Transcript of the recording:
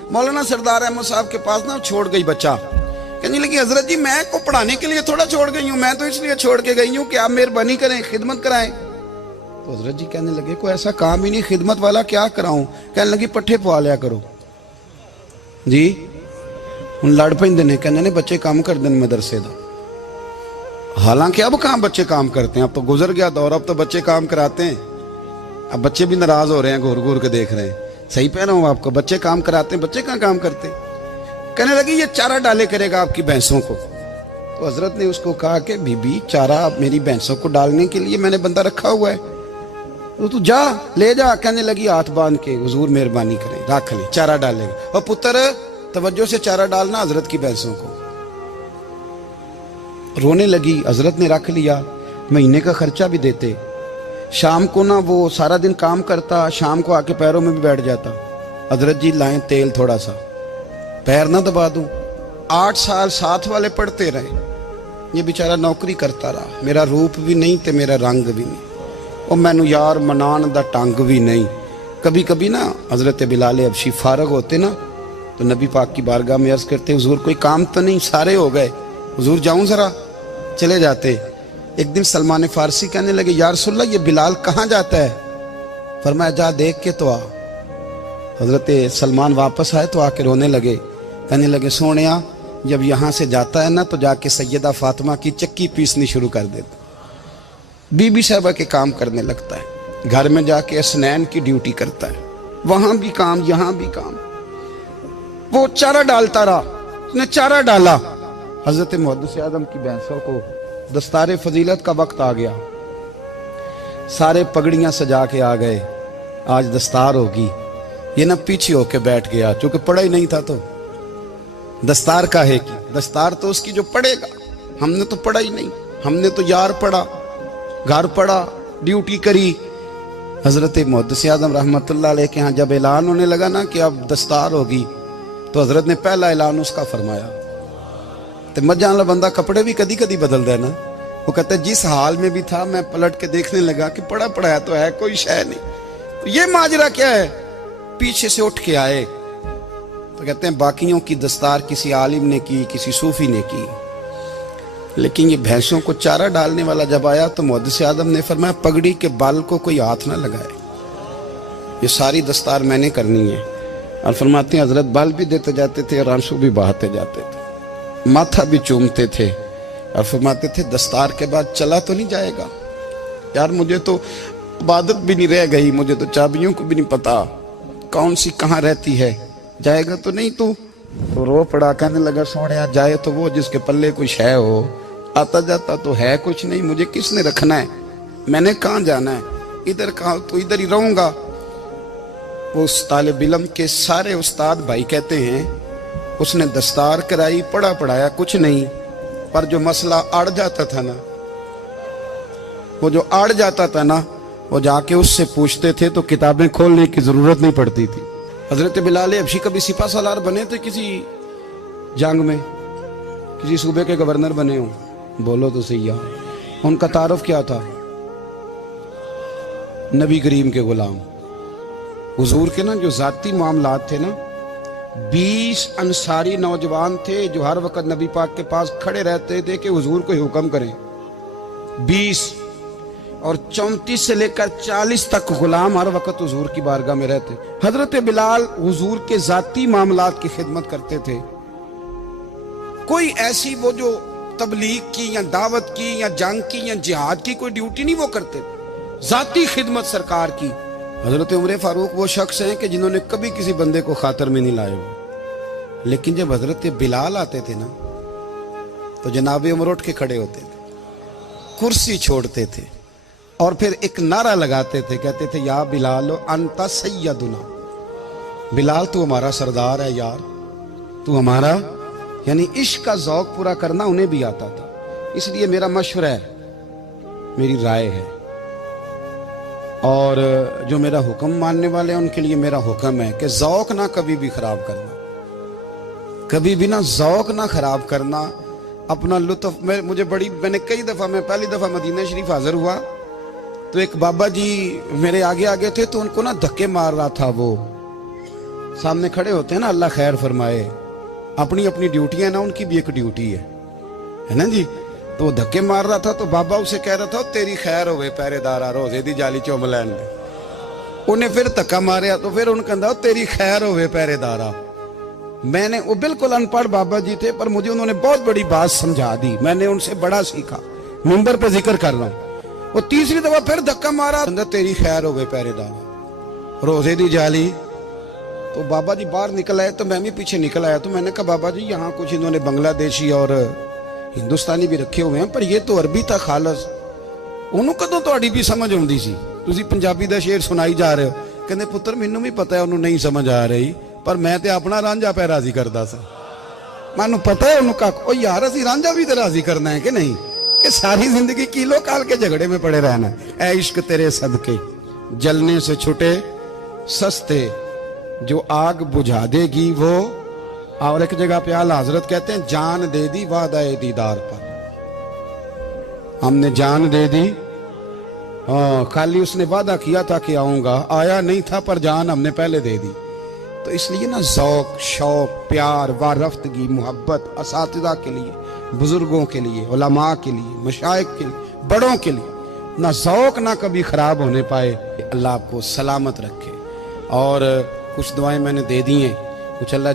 मौलाना सरदार अहमद साहब के पास ना छोड़ गई बच्चा, कहने लगी हजरत जी मैं को पढ़ाने के लिए थोड़ा छोड़ गई हूँ, मैं तो इसलिए छोड़ के गई हूँ कि आप मेहरबानी करें, खिदमत कराएं। तो हजरत जी कहने लगे कोई ऐसा काम ही नहीं, खिदमत वाला क्या कराऊं। कहने लगी पट्ठे पवा लिया करो जी। हूँ लड़ पेंदे ने, कहने ने बच्चे काम कर दें मदरसे का। हालांकि अब कहाँ बच्चे काम करते हैं, अब तो गुजर गया दौर, अब तो बच्चे काम कराते हैं। अब बच्चे भी नाराज हो रहे हैं, घूर घूर के देख रहे हैं। सही कह रहा हूँ आपको, बच्चे काम कराते हैं, बच्चे कहाँ काम करते। कहने लगी ये चारा डाले करेगा आपकी भैंसों को। तो हजरत ने उसको कहा कि बीबी चारा मेरी भैंसों को डालने के लिए मैंने बंदा रखा हुआ है, तो तू जा ले जा। कहने लगी हाथ बांध के हुजूर मेहरबानी करें, रख ले चारा डालेगा। और पुत्र तवज्जो से चारा डालना हजरत की भैंसों को। रोने लगी, हजरत ने रख लिया, महीने का खर्चा भी देते। शाम को ना वो सारा दिन काम करता, शाम को आके पैरों में भी बैठ जाता। हजरत जी लाएं तेल थोड़ा सा, पैर ना दबा दूं। 8 साल साथ वाले पढ़ते रहे, ये बेचारा नौकरी करता रहा। मेरा रूप भी नहीं ते मेरा रंग भी नहीं, और मैनू यार मनान दा टंग भी नहीं। कभी कभी ना हजरत बिलाल हबशी फारग होते ना, तो नबी पाक की बारगाह में अर्ज करते हुजूर कोई काम तो नहीं, सारे हो गए, हुजूर जाऊं जरा, चले जाते। एक दिन सलमान फारसी कहने लगे या रसूलल्लाह ये बिलाल कहाँ जाता है। फरमाया जा देख के तो आ। हजरत सलमान वापस आए तो आके रोने लगे, कहने लगे सोनिया जब यहाँ से जाता है ना तो जाके सैयदा फातिमा की चक्की पीसनी शुरू कर देता, बीबी साहबा के काम करने लगता है, घर में जाके स्नैन की ड्यूटी करता है, वहां भी काम यहाँ भी काम। वो चारा डालता रहा, उसने चारा डाला। हजरत मुहद्दिस आदम की भैंसों को दस्तारे फजीलत का वक्त आ गया, सारे पगड़ियां सजा के आ गए, आज दस्तार होगी। ये ना पीछे होके बैठ गया, चूंकि पढ़ा ही नहीं था तो दस्तार का है कि दस्तार तो उसकी जो पढ़ेगा, हमने तो पढ़ा ही नहीं, हमने तो यार पढ़ा, घर पढ़ा, ड्यूटी करी। हजरत मुहद्दिस आदम रहमतुल्लाह अलैह के यहाँ जब ऐलान होने लगा ना कि अब दस्तार होगी, तो हजरत ने पहला ऐलान उसका फरमाया। तो मजा वाला बंदा कपड़े भी कदी कदी बदल देना। वो कहता है जिस हाल में भी था मैं पलट के देखने लगा कि पढ़ा पढ़ाया तो है, कोई शय नहीं, तो ये माजरा क्या है। पीछे से उठ के आए तो कहते हैं बाकियों की दस्तार किसी आलिम ने की, किसी सूफी ने की, लेकिन ये भैंसों को चारा डालने वाला जब आया तो मुहद्दिस आदम ने फरमाया पगड़ी के बाल को कोई हाथ ना लगाए, ये सारी दस्तार मैंने करनी है। और फरमाते हैं हजरत बाल भी देते जाते थे और आंसू भी बहाते जाते थे, माथा भी चूमते थे, और फरमाते थे दस्तार के बाद चला तो नहीं जाएगा यार, मुझे तो इबादत भी नहीं रह गई, मुझे तो चाबियों को भी नहीं पता कौन सी कहाँ रहती है, जाएगा तो नहीं तू। तो रो पड़ा, कहने लगा सोनिया जाए तो वो जिसके पल्ले कुछ है हो, आता जाता तो है कुछ नहीं, मुझे किसने रखना है, मैंने कहाँ जाना है, इधर कहाँ तो इधर ही रहूंगा। वो उस तालिब इल्म के सारे उस्ताद भाई कहते हैं उसने दस्तार कराई, पढ़ा पढ़ाया कुछ नहीं, पर जो मसला अड़ जाता था ना, वो जो अड़ जाता था ना, वो जाके उससे पूछते थे तो किताबें खोलने की जरूरत नहीं पड़ती थी। हजरत बिलाल हबशी कभी सिपा सालार बने थे किसी जंग में, किसी सूबे के गवर्नर बने हो, बोलो तो सही यार। उनका तारुफ क्या था, नबी करीम के गुलाम। हुजूर के ना जो जाती मामलात थे ना, 20 अंसारी नौजवान थे जो हर वक्त नबी पाक के पास खड़े रहते थे कि हुजूर को हुक्म करें। 20 और 34 से लेकर 40 तक गुलाम हर वक्त हुजूर की बारगाह में रहते। हजरत बिलाल हुजूर के जाती मामलात की खिदमत करते थे। कोई ऐसी वो जो तबलीग की या दावत की या जंग की या जिहाद की कोई ड्यूटी नहीं वो करते, जाती खिदमत सरकार की। हजरत उमर फारूक वो शख्स हैं कि जिन्होंने कभी किसी बंदे को खातर में नहीं लाए हो, लेकिन जब हजरत बिलाल आते थे ना तो जनाब उमर उठ के खड़े होते थे, कुर्सी छोड़ते थे और फिर एक नारा लगाते थे, कहते थे या बिलाल अंता सैयदुना, बिलाल तू हमारा सरदार है यार, तू हमारा। यानी इश्क का ज़ौक पूरा करना उन्हें भी आता था। इसलिए मेरा मशवरा है, मेरी राय है, और जो मेरा हुक्म मानने वाले हैं उनके लिए मेरा हुक्म है कि ज़ौक ना कभी भी खराब करना, कभी भी ना ज़ौक ना खराब करना, अपना लुत्फ। मैंने कई दफ़ा, मैं पहली दफ़ा मदीना शरीफ हाजिर हुआ तो एक बाबा जी मेरे आगे आगे थे, तो उनको ना धक्के मार रहा था वो सामने खड़े होते हैं ना, अल्लाह खैर फरमाए, अपनी अपनी ड्यूटियां ना, उनकी भी एक ड्यूटी है ना जी। तो धक्के मार रहा था तो बाबा उसे कह रहा था तेरी खैर होवे पहरेदारा रोजे दी जाली चुम लैन दे। उन्हें फिर धक्का मारिया तो फिर उन्हें कहता तेरी खैर होवे पहरेदारा। मैंने, वो बिल्कुल अनपढ़ बाबा जी थे पर मुझे उन्होंने बहुत बड़ी बात समझा दी, मैंने उनसे बड़ा सीखा, मिंबर पे जिक्र कर रहा हूं। वो तीसरी दफा फिर धक्का मारा, तेरी खैर होवे पहरेदारा रोजे दी जाली। तो बाबा जी बाहर निकल आए तो मैं भी पीछे निकल आया। तो मैंने कहा बाबा जी यहाँ कुछ इन्होंने बांग्लादेशी और हिंदुस्तानी भी रखे हुए हैं पर ये तो अरबी था खालस। उन्होंने कदों ਤੁਹਾਡੀ भी समझ आती सी, ਤੁਸੀਂ पंजाबी ਦਾ शेर सुनाई जा रहे हो। कहते पुत्र मैनू भी पता है उन्होंने नहीं समझ आ रही पर मैं तो अपना रांझा पै राजी करता सा। मैनू पता है उन्होंने कहा ओ यार असी रांझा भी तो राजी करना है कि नहीं, कि सारी जिंदगी किलो काल के झगड़े में पड़े रहना है। ऐ इश्क तेरे सदके जलने से छुटे सस्ते, जो आग बुझा देगी वो। और एक जगह पे आला हजरत कहते हैं जान दे दी वादा दीदार पर, हमने जान दे दी। खाली उसने वादा किया था कि आऊंगा, आया नहीं था पर जान हमने पहले दे दी। तो इसलिए ना ज़ौक शौक प्यार वारफ्तगी मोहब्बत असातिज़ा के लिए, बुजुर्गों के लिए, उलमा के लिए, मशाइख के लिए, बड़ों के लिए ना ज़ौक ना कभी ख़राब होने पाए। अल्लाह आपको सलामत रखे। और कुछ दुआएं मैंने दे दी हैं, कुछ अल्लाह